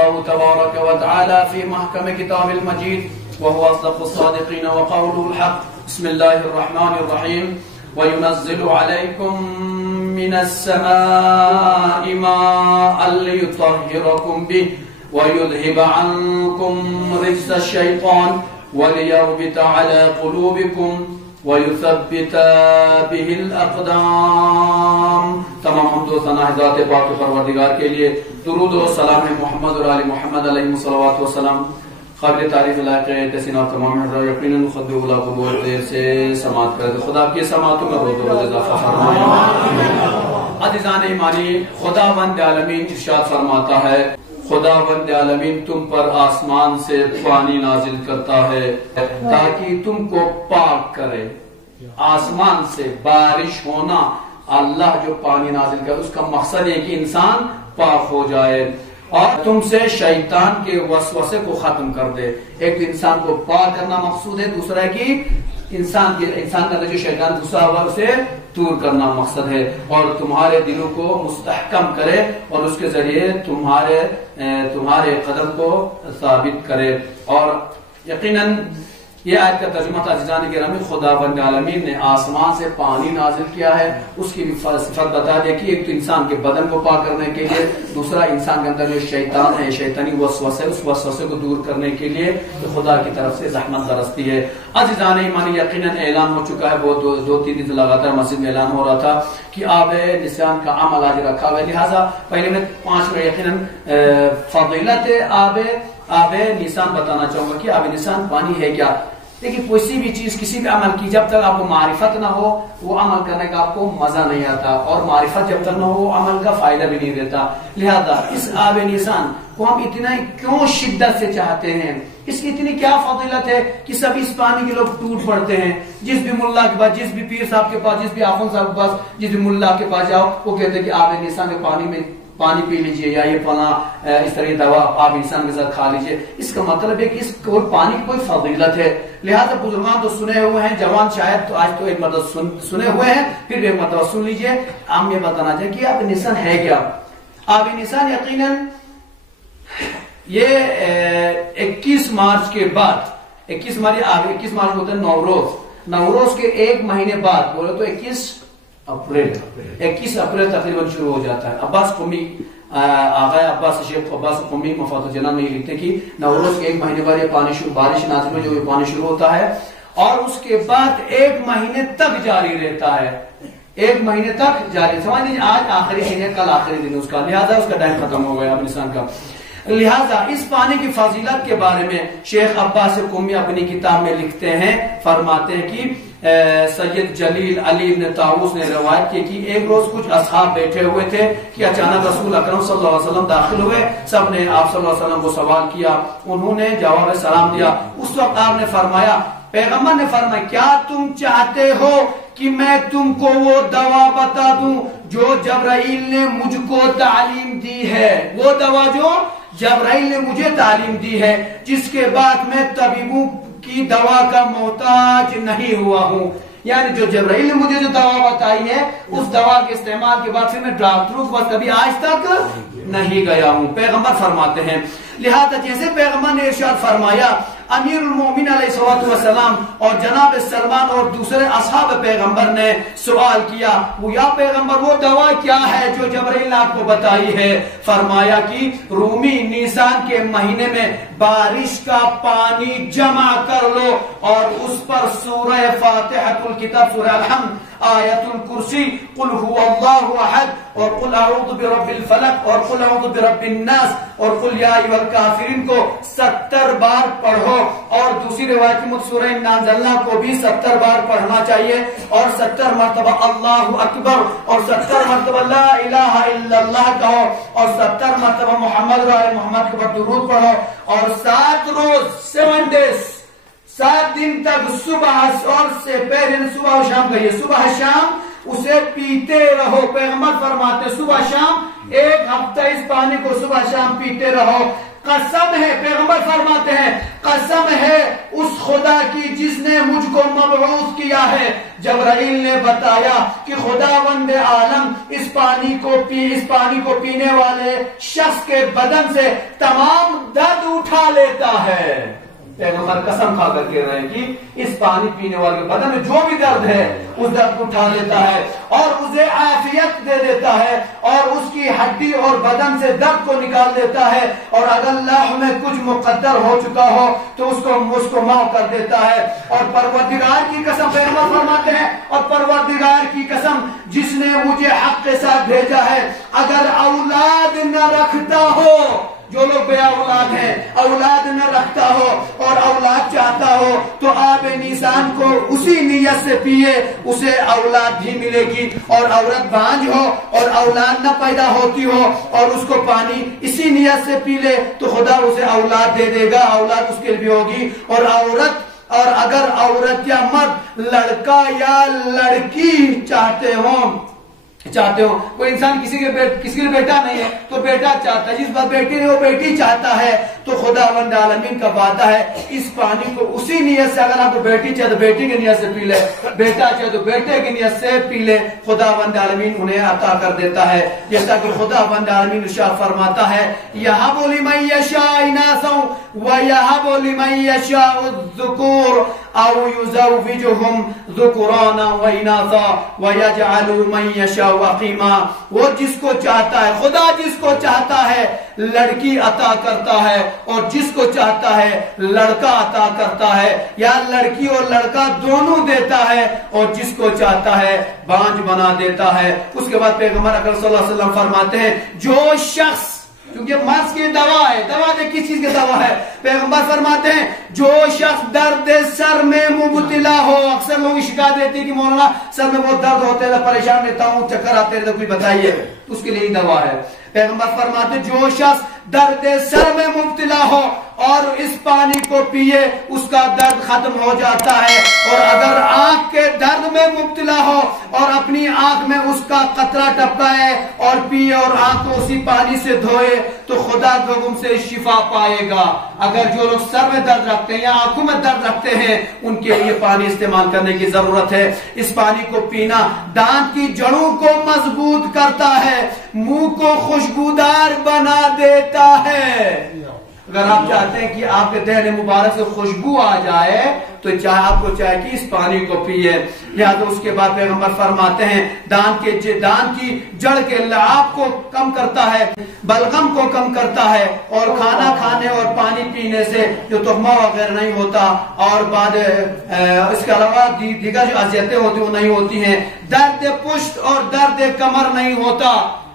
الله تبارك وتعالى في محكم كتاب المجيد وهو أصدق الصادقين وقوله الحق. بسم الله الرحمن الرحيم. وينزل عليكم من السماء ماء ليطهركم به ويذهب عنكم رجز الشيطان وليربط على قلوبكم وَيُثَبِّتَ بِهِ الْأَقْدَامِ. تمام حمد و ثنا ذات پاک پروردگار کے لیے، درود و سلام محمد اور آل محمد علیہ الصلوات والسلام. قابل تعریف لائق تحسین اور تمام حضرات یقیناً خود اولا کو بہت دیر سے سماعت کرتے. خدا کی سماعتوں میں روز و روز اضافہ فرمائے. عزیزان ایمانی، خداوند عالمین ارشاد فرماتا ہے، خداوند عالمین تم پر آسمان سے پانی نازل کرتا ہے تاکہ تم کو پاک کرے. آسمان سے بارش ہونا، اللہ جو پانی نازل کرے اس کا مقصد ہے کہ انسان پاک ہو جائے اور تم سے شیطان کے وسوسے کو ختم کر دے. ایک انسان کو پاک کرنا مقصود ہے، دوسرا ہے کہ انسان کے اندر جو شیطان گھسا ہوا اسے دور کرنا مقصد ہے اور تمہارے دلوں کو مستحکم کرے اور اس کے ذریعے تمہارے قدم کو ثابت کرے. اور یقیناً یہ آیت کا ترجمہ تھا عزیزان گرامی، خداوند عالمین نے آسمان سے پانی نازل کیا ہے، اس کی بھی صفت بتا دیا کہ ایک تو انسان کے بدن کو پاک کرنے کے لیے، دوسرا انسان کے اندر جو شیطان ہے، شیطانی وسوسے، اس وسوسے کو دور کرنے کے لیے خدا کی طرف سے زحمت برستی ہے. عزیزان ایمانی، یقیناً اعلان ہو چکا ہے، وہ دو تین دن لگاتار مسجد میں اعلان ہو رہا تھا کہ آب نسیان کا عمل آج رکھا ہوا ہے. لہٰذا پہلے میں 5 منٹ یقیناً فضیلت آب نسان بتانا چاہوں گا کہ آب نسان پانی ہے کیا. دیکھیں، کسی بھی چیز، کسی بھی عمل کی جب تک آپ کو معرفت نہ ہو وہ عمل کرنے کا آپ کو مزہ نہیں آتا، اور معرفت جب تک نہ ہو وہ عمل کا فائدہ بھی نہیں دیتا. لہذا اس آب نسان کو ہم اتنا کیوں شدت سے چاہتے ہیں، اس کی اتنی کیا فضیلت ہے کہ سب اس پانی کے لوگ ٹوٹ پڑتے ہیں. جس بھی ملا کے پاس، جس بھی پیر صاحب کے پاس، جس بھی آخون صاحب کے پاس، جس بھی ملا کے پاس جاؤ، وہ کہتے ہیں کہ آب نسان کے پانی پی لیجئے، یا یہ فلاں اس طرح دوا آپ انسان کے ساتھ کھا لیجئے. اس کا مطلب ہے کہ اس کو پانی کی کوئی فضیلت ہے. لہذا بزرگان تو سنے ہوئے ہیں، جوان شاید تو آج تو ایک مرتبہ سنے ہوئے ہیں، پھر ایک مرتبہ سن لیجئے. ہم یہ بتانا چاہیں کہ آب نسان ہے کیا. آب نسان یقیناً یہ 21 مارچ کے بعد، 21 مارچ ہوتا ہے نوروز کے ایک مہینے بعد، بولے تو 21 اپریل تقریباً شروع ہو جاتا ہے. عباس قمی، آغا عباس شیخ عباس قمی مفات الجنان میں یہ لکھتے کہ نوروز کے 1 مہینے بعد یہ بارش نازل میں جو یہ پانی شروع ہوتا ہے اور اس کے بعد 1 مہینے تک جاری رہتا ہے. 1 مہینے تک جاری، سمجھ لیجیے آج آخری دن ہے، کل آخری دن اس کا، لہذا اس کا ٹائم ختم ہو گیا اب انسان کا. لہذا اس پانی کی فضیلت کے بارے میں شیخ عباس قمی اپنی کتاب میں لکھتے ہیں، فرماتے ہیں کہ سید جلیل علی بن طاووس نے روایت کی کہ ایک روز کچھ اصحاب بیٹھے ہوئے تھے کہ اچانک رسول اکرم صلی اللہ علیہ وسلم داخل ہوئے. سب نے آپ صلی اللہ علیہ وسلم کو سوال کیا، انہوں نے جواب سلام دیا. اس وقت آپ نے فرمایا، پیغمبر نے فرمایا، کیا تم چاہتے ہو کہ میں تم کو وہ دوا بتا دوں جو جبرائیل نے مجھ کو تعلیم دی ہے، وہ دوا جو جبرائیل نے مجھے تعلیم دی ہے، جس کے بعد میں طبیبوں کی دوا کا محتاج نہیں ہوا ہوں. یعنی جو جبرائیل نے مجھے جو دوا بتائی ہے اس دوا کے استعمال کے بعد پھر میں ڈاکٹروں کے پاس کبھی آج تک نہیں گیا ہوں. پیغمبر فرماتے ہیں. لہذا جیسے پیغمبر نے ارشاد فرمایا، امیر المومنین علیہ السلام اور جناب سلمان اور دوسرے اصحاب پیغمبر نے سوال کیا، وہ یا پیغمبر وہ دوا کیا ہے جو جبرائیل نے آپ کو بتائی ہے؟ فرمایا کہ رومی نیسان کے مہینے میں بارش کا پانی جمع کر لو اور اس پر سورہ فاتحۃ الکتاب، سورہ الحمد، آیت الکرسی، قل هو اللہ احد اور قل اعوذ برب الفلق اور قل اعوذ برب الناس اور قل یا ایھا الکافرین کو 70 بار پڑھو. اور دوسری روایت میں سورہ انا انزلنا کو بھی 70 بار پڑھنا چاہیے اور 70 مرتبہ اللہ اکبر اور 70 مرتبہ لا الہ الا اللہ کہو اور 70 مرتبہ محمد محمد کے اوپر درود پڑھو اور 7 روز 7 days 7 دن تک صبح اور سے پہلے صبح و شام کہیے، صبح شام اسے پیتے رہو. پیغمبر فرماتے صبح شام 1 ہفتہ اس پانی کو صبح شام پیتے رہو قسم ہے، پیغمبر فرماتے ہیں قسم ہے اس خدا کی جس نے مجھ کو مبعوث کیا ہے، جبرائیل نے بتایا کہ خداوند عالم اس پانی کو پینے والے شخص کے بدن سے تمام درد اٹھا لیتا ہے۔ پیغمبر قسم کھا کر کہہ رہے ہیں کہ اس پانی پینے والے کے بدن میں جو بھی درد ہے اس درد کو اٹھا لیتا ہے اور اسے عافیت دے دیتا ہے اور اس کی ہڈی اور بدن سے درد کو نکال دیتا ہے، اور اگر اللہ میں کچھ مقدر ہو چکا ہو تو اس کو معاف کر دیتا ہے۔ اور پروردگار کی قسم پیغمبر فرماتے ہیں، اور پروردگار کی قسم جس نے مجھے حق کے ساتھ بھیجا ہے، اگر اولاد نہ رکھتا ہو، جو لوگ بے اولاد ہیں، اولاد نہ رکھتا ہو اور اولاد چاہتا ہو تو آب نیسان کو اسی نیت سے پیے، اسے اولاد بھی ملے گی۔ اور عورت بانجھ ہو اور اولاد نہ پیدا ہوتی ہو اور اس کو پانی اسی نیت سے پی لے تو خدا اسے اولاد دے دے گا، اولاد اس کے لیے ہوگی۔ اور اگر عورت یا مرد، لڑکا یا لڑکی چاہتے ہو، کوئی انسان کسی کے لیے بیٹا نہیں ہے تو بیٹا چاہتا ہے، جس بات بیٹی نہیں وہ بیٹی چاہتا ہے، تو خداوند عالمین کا وعدہ ہے اس پانی کو اسی نیت سے، اگر آپ کو بیٹی چاہے تو بیٹی کی نیت سے پی لے، بیٹا چاہے تو بیٹے کی نیت سے پی لے، خداوند عالمین انہیں عطا کر دیتا ہے۔ جیسا کہ خداوند عالمین ارشاد فرماتا ہے یَهَبُ لِمَن يَشَاءُ إِنَاثًا وَيَهَبُ لِمَن يَشَاءُ الذُّكُورَ أَوْ يُزَوِّجُهُمْ ذُكُرَانًا وَإِنَاثًا وَيَجْعَلُ مَن يَشَاءُ عقیما۔ وہ جس کو چاہتا ہے، خدا جس کو چاہتا ہے لڑکی عطا کرتا ہے اور جس کو چاہتا ہے لڑکا عطا کرتا ہے، یا لڑکی اور لڑکا دونوں دیتا ہے، اور جس کو چاہتا ہے بانجھ بنا دیتا ہے۔ اس کے بعد پیغمبر اکرم صلی اللہ علیہ وسلم فرماتے ہیں جو شخص، کیونکہ مرض کی دوا ہے، دوا دے کس چیز کی دوا ہے، پیغمبر فرماتے ہیں جو شخص درد سر میں مبتلا ہو، اکثر لوگ شکایت دیتے ہیں کہ مولانا سر میں بہت درد ہوتے ہیں، پریشان رہتا ہوں، چکر آتے رہتے، کچھ بتائیے، اس کے لیے دوا ہے۔ پیغمبر فرماتے ہیں جو شخص درد سر میں مبتلا ہو اور اس پانی کو پیے اس کا درد ختم ہو جاتا ہے، اور اگر آنکھ کے درد میں مبتلا ہو اور اپنی آنکھ میں اس کا قطرہ ٹپکائے اور پیے اور آنکھ کو اسی پانی سے دھوئے تو خدا کے حکم سے شفا پائے گا۔ اگر جو لوگ سر میں درد رکھتے ہیں یا آنکھوں میں درد رکھتے ہیں ان کے لیے پانی استعمال کرنے کی ضرورت ہے۔ اس پانی کو پینا دانت کی جڑوں کو مضبوط کرتا ہے، منہ کو خوشبودار بنا دیتا ہے۔ اگر آپ چاہتے ہیں کہ آپ کے دہن مبارک سے خوشبو آ جائے تو آپ کو چاہے کہ اس پانی کو پیے۔ لہذا اس کے بعد پیغمبر فرماتے ہیں دانت کی جڑ کے لعاب کو کم کرتا ہے، بلغم کو کم کرتا ہے، اور کھانا کھانے اور پانی پینے سے جو تخمہ وغیرہ نہیں ہوتا، اور بعد اس کے علاوہ دیگر جو اذیتیں ہوتی وہ نہیں ہوتی ہیں، درد پشت اور درد کمر نہیں ہوتا۔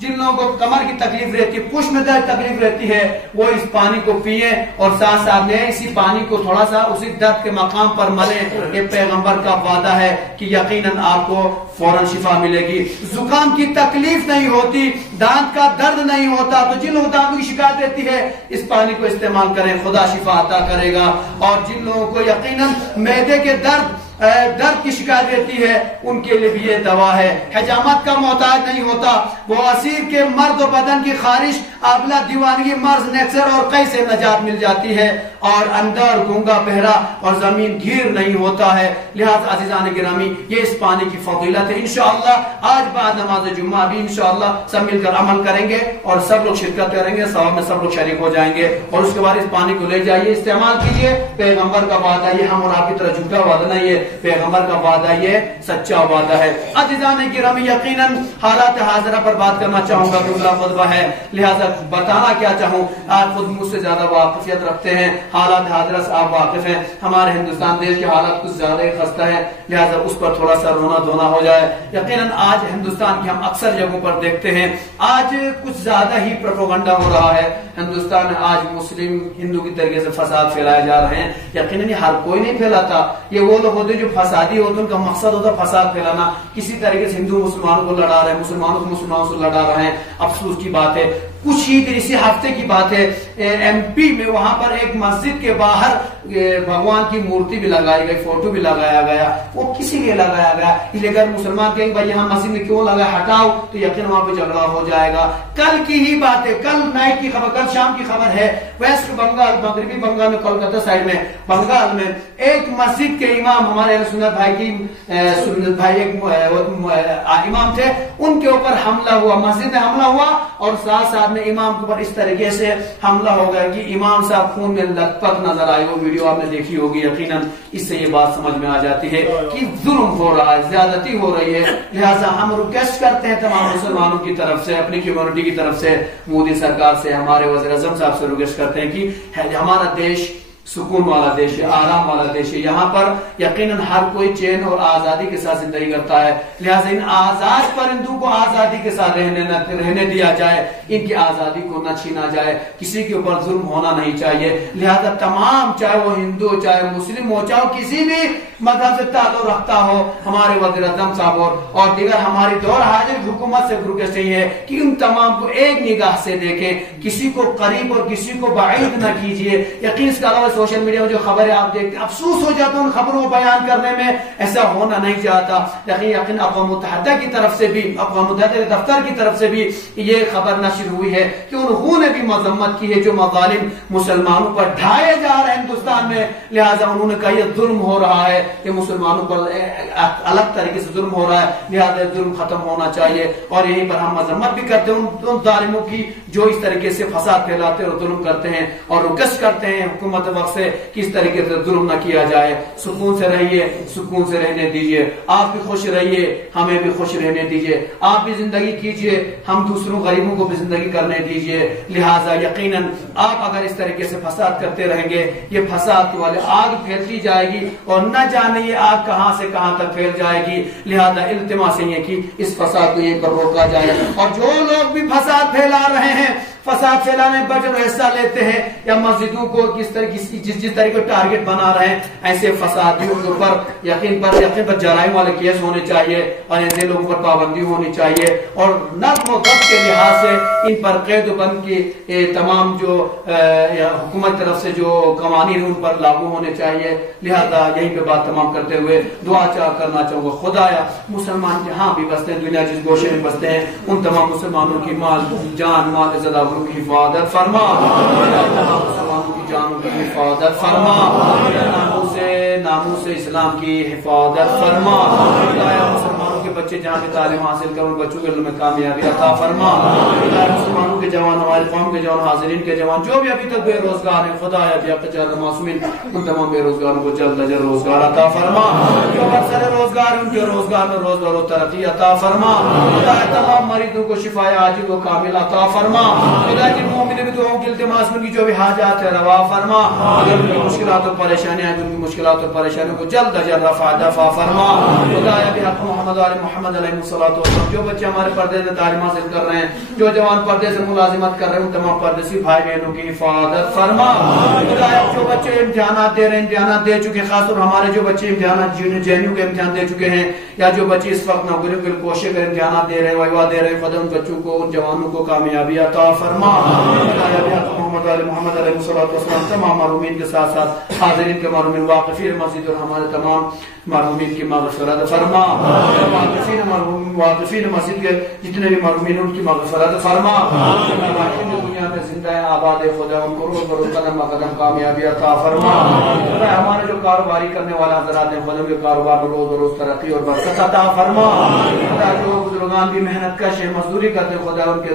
جن لوگوں کو کمر کی تکلیف رہتی ہے، پشت میں درد تکلیف رہتی ہے، وہ اس پانی کو پیئے اور ساتھ ساتھ میں اسی پانی کو تھوڑا سا اسی درد کے مقام پر ملے۔ یہ پیغمبر کا وعدہ ہے کہ یقیناً آپ کو فوراً شفا ملے گی۔ زکام کی تکلیف نہیں ہوتی، دانت کا درد نہیں ہوتا، تو جن لوگوں دانتوں کی شکایت رہتی ہے اس پانی کو استعمال کریں، خدا شفا عطا کرے گا۔ اور جن لوگوں کو یقیناً معدے کے درد کی شکایت رہتی ہے ان کے لیے بھی یہ دوا ہے۔ حجامت کا محتاج نہیں ہوتا، وہ اسیر کے مرد و بدن کی خارش، آبلہ، دیوانگی، مرض، نیکسر اور کئی سے نجات مل جاتی ہے، اور اندر گونگا بہرا اور زمین گیر نہیں ہوتا ہے۔ لہذا عزیزان گرامی یہ اس پانی کی فضیلت ہے۔ انشاءاللہ آج بعد نماز جمعہ بھی انشاءاللہ سب مل کر عمل کریں گے اور سب لوگ شرکت کریں گے، ثواب میں سب لوگ شریک ہو جائیں گے، اور اس کے بعد اس پانی کو لے جائیے، استعمال کیجئے۔ پیغمبر کا وعدہ یہ ہم اور آپ کی طرح جھوٹا وعدہ نہیں ہے، پیغمبر کا وعدہ یہ سچا وعدہ ہے۔ عزیزان گرامی یقیناً حالات حاضرہ پر بات کرنا چاہوں گا، دوسرا خطبہ ہے، لہذا بتانا کیا چاہوں، آپ خود مجھ سے زیادہ واقفیت رکھتے ہیں، حالات حاضرہ سے آپ واقف ہیں۔ ہمارے ہندوستان دیش کے حالات کچھ زیادہ ہی خستہ ہیں، لہذا اس پر تھوڑا سا رونا دھونا ہو جائے۔ یقیناً آج ہندوستان کی ہم اکثر جگہوں پر دیکھتے ہیں آج کچھ زیادہ ہی پروپیگنڈا ہو رہا ہے۔ ہندوستان میں آج مسلم ہندو کی طریقے سے فساد پھیلائے جا رہے ہیں۔ یقیناً ہر کوئی نہیں پھیلاتا، یہ وہ لوگ ہوتے جو فسادی ہوتے ان کا مقصد ہوتا ہے فساد پھیلانا. کسی طریقے سے ہندو مسلمانوں کو لڑا رہے ہیں, مسلمانوں کو مسلمانوں سے لڑا رہے ہیں. افسوس کی بات ہے, کچھ ہی دن اسی ہفتے کی بات ہے ایم پی میں وہاں پر ایک مسجد کے باہر بھگوان کی مورتی بھی لگائی گئی, فوٹو بھی لگایا گیا. وہ کسی لیے لگایا گیا؟ اس لیے اگر مسلمان کہیں بھائی یہاں مسجد میں کیوں لگا, ہٹاؤ, تو یقین وہاں پہ جھگڑا ہو جائے گا. کل کی ہی بات ہے, کل نائٹ کی خبر, کل شام کی خبر ہے, ویسٹ بنگال, مغربی بنگال میں, کولکاتہ سائڈ میں, بنگال میں ایک مسجد کے امام, ہمارے سنت بھائی کی سنت بھائی ایک امام تھے, ان کے اوپر حملہ ہوا, مسجد میں حملہ ہوا, اور ساتھ ساتھ میں امام کے اوپر اس طریقے سے حملہ ہو گیا کہ امام صاحب خون میں لت پت نظر آئے. وہ ویڈیو آپ نے دیکھی ہوگی یقیناً. اس سے یہ بات سمجھ میں آ جاتی ہے کہ ظلم ہو رہا ہے, زیادتی ہو رہی ہے. لہٰذا ہم ریکویسٹ کرتے ہیں تمام مسلمانوں کی طرف سے, اپنی کمیونٹی کی طرف سے, مودی سرکار سے, ہمارے وزیر اعظم صاحب سے ریکویسٹ کرتے ہیں کہ ہمارا دیش سکون والا دیش ہے, آرام والا دیش ہے. یہاں پر یقیناً ہر کوئی چین اور آزادی کے ساتھ زندگی کرتا ہے. لہٰذا ان آزاد پرندوں کو آزادی کے ساتھ رہنے دیا جائے, ان کی آزادی کو نہ چھینا جائے, کسی کے اوپر ظلم ہونا نہیں چاہیے. لہٰذا تمام, چاہے وہ ہندو, چاہے مسلم ہو, چاہے کسی بھی مذہب سے تعلق رکھتا ہو, ہمارے وزیر اعظم صاحب اور دیگر ہماری دور حاضر حکومت سے ریکویسٹ ہے کہ ان تمام کو ایک نگاہ سے دیکھیں, کسی کو قریب اور کسی کو بعید نہ کیجیے. یقین اس کے علاوہ سوشل میڈیا میں جو خبریں آپ دیکھتے ہیں, افسوس ہو جاتا ہے ان خبروں کو بیان کرنے میں, ایسا ہونا نہیں چاہتا. لیکن اقوام متحدہ کی طرف سے بھی, اقوام متحدہ کے دفتر کی طرف سے بھی یہ خبر نشر ہوئی ہے کہ انہوں نے بھی مذمت کی ہے جو مظالم مسلمانوں پر ڈھائے جا رہے ہیں ہندوستان میں. لہٰذا انہوں نے کہا یہ ظلم ہو رہا ہے, کہ مسلمانوں پر الگ طریقے سے ظلم ہو رہا ہے, لہٰذا ظلم ختم ہونا چاہیے. اور یہیں پر ہم مذمت بھی کرتے ہیں ان ظالموں کی جو اس طریقے سے فساد پھیلاتے اور ظلم کرتے ہیں, اور ریکویسٹ کرتے ہیں حکومت وقت سے کس طریقے سے ظلم نہ کیا جائے. سکون سے رہیے, سکون سے رہنے دیجیے, آپ بھی خوش رہیے, ہمیں بھی خوش رہنے دیجیے. آپ بھی زندگی کیجیے, ہم دوسروں غریبوں کو بھی زندگی کرنے دیجیے. لہٰذا یقیناً آپ اگر اس طریقے سے فساد کرتے رہیں گے, یہ فساد والے آگ پھیلتی جائے گی, اور نہ جانے یہ آگ کہاں سے کہاں تک پھیل جائے گی. لہذا التماس ہے کہ اس فساد کو یہ پر روکا جائے. اور جو لوگ بھی فساد پھیلا رہے ہیں, فساد پھیلانے میں بجر حصہ لیتے ہیں, یا مسجدوں کو کس طرح کو ٹارگٹ بنا رہے ہیں, ایسے فسادیوں کے اوپر یقین پر جرائم والے کیس ہونے چاہیے, اور ایسے لوگوں پر پابندی ہونی چاہیے. اور نظم و ضبط کے لحاظ سے ان پر قید و بند کی تمام جو حکومت طرف سے جو قوانین ان پر لاگو ہونے چاہیے. لہذا یہیں پہ بات تمام کرتے ہوئے دعا کرنا چاہوں گا, خدایا مسلمان جہاں بھی بستے ہیں, دنیا جس گوشے میں بستے ہیں, ان تمام مسلمانوں کی مال جان, مال عزت آبرو کی حفاظت فرما, مسلمانوں کی جانوں کی حفاظت فرما, ناموس اسلام کی حفاظت فرما. مسلمانوں کے بچے جہاں بھی تعلیم حاصل کریں, بچوں کے علم میں کامیابی عطا فرما. مسلمانوں کے جوان, ہمارے قوم کے جوان, حاضرین کے جوان جو بھی ابھی تک بے روزگار ہیں, خدایا بیاقتجار معصومین ان تمام بے روزگاروں کو جلد از جلد روزگار عطا فرما. جو مقصد روزگار ان کے روزگار میں روزگار و ترقی عطا فرما. خدایا تمام مریضوں کو شفا عاجل و کامل عطا فرما. خدا کی مومن بھی دعاؤں کی التماس میں جو بھی حاجات ہے روا فرما. اگر ان کی مشکلات اور پریشانیاں ہیں, ان کی مشکلات اور پریشانیوں کو جلد از جلد رفع دفع فرما. خدایا بحق محمد علیہ محمد علیہ الصلوۃ والسلام, جو بچے ہمارے پردے میں تعلیم حاصل کر رہے ہیں, جو جوان پردے سے ملازمت کر رہے ہیں, ان تمام پردیسی بھائی بہنوں کی حفاظت فرما. خدایا جو بچے امتحانات دے رہے ہیں, امتحانات دے چکے, خاص طور ہمارے جو بچے امتحانات جینیو کے امتحان دے چکے ہیں, یا جو بچے اس وقت نوکریوں کے کوشش کر امتحانات دے رہے ہیں, ویوا دے رہے ہیں, خدا ان بچوں کو, ان جوانوں کو کامیابی عطا فرما. محمد علیہ محمد علیہ الصلوۃ والسلام تمام معلومین کے ساتھ ساتھ حاضرین کے معلومین, واقفین مسجد اور ہمارے تمام معلومین کی مغفرت فرما. واقفین مسجد کے جتنے بھی معلومین ان کی مغفرت فرما. دنیا میں زندہ ہے, آباد ہے, خدا ان کو روز بروز قدم قدم کامیابی عطا فرما. ہمارے جو کاروباری کرنے والا حضرات ہیں, خدا کے کاروبار میں روز بروز ترقی اور برکت عطا فرما. خدا جو بزرگان بھی محنت کش ہے, مزدوری کرتے ہیں, خدا ان کے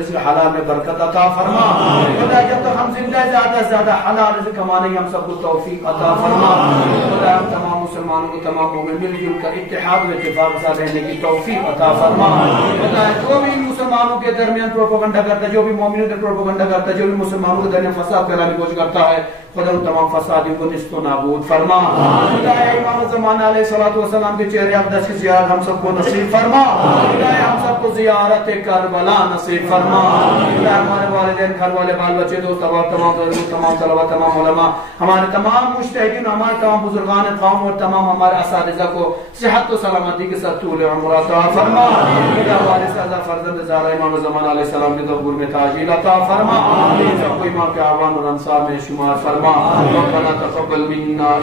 رزق حلال میں برکت عطا فرما. خدا جب تک ہم زندہ ہے, زیادہ سے زیادہ حلال رزق کمانے کی ہم سب کو توفیق عطا فرما. خدا ہم تمام مسلمانوں کو, تمام مومن مل جل کر اتحاد و اتفاق کے ساتھ رہنے کی توفیق عطا فرما. خدا جو بھی مسلمانوں کے درمیان پروپیگنڈا کرتا ہے, جو بھی مومنوں کے پروپیگنڈا کرتا ہے, جو بھی مسلمانوں کے درمیان فساد پھیلانے کی کوشش کرتا ہے, خدا ان تمام فسادیوں کو نصف و نابود فرما. خدا امام زمانہ علیہ الصلوۃ والسلام کے چہرے اقدس کی زیارت ہم سب کو نصیب فرما. خدا ہم سب کو زیارت کربلا نصیب فرما اللہ ہمارے والدین گھر والے بال بچے دوست احباب تمام طلباء تمام علماء ہمارے تمام مجتہدین ہمارے تمام بزرگان قوم اور تمام ہمارے اساتذہ کو صحت و سلامتی کے ساتھ طول عمر عطا فرما اللہ وارث اعلیٰ فرزند زہرا امام زمان علیہ السلام کے ظہور میں تاجیل عطا فرما سب کو امام کے اعوان اور انصار میں شمار فرما ربنا تقبل منا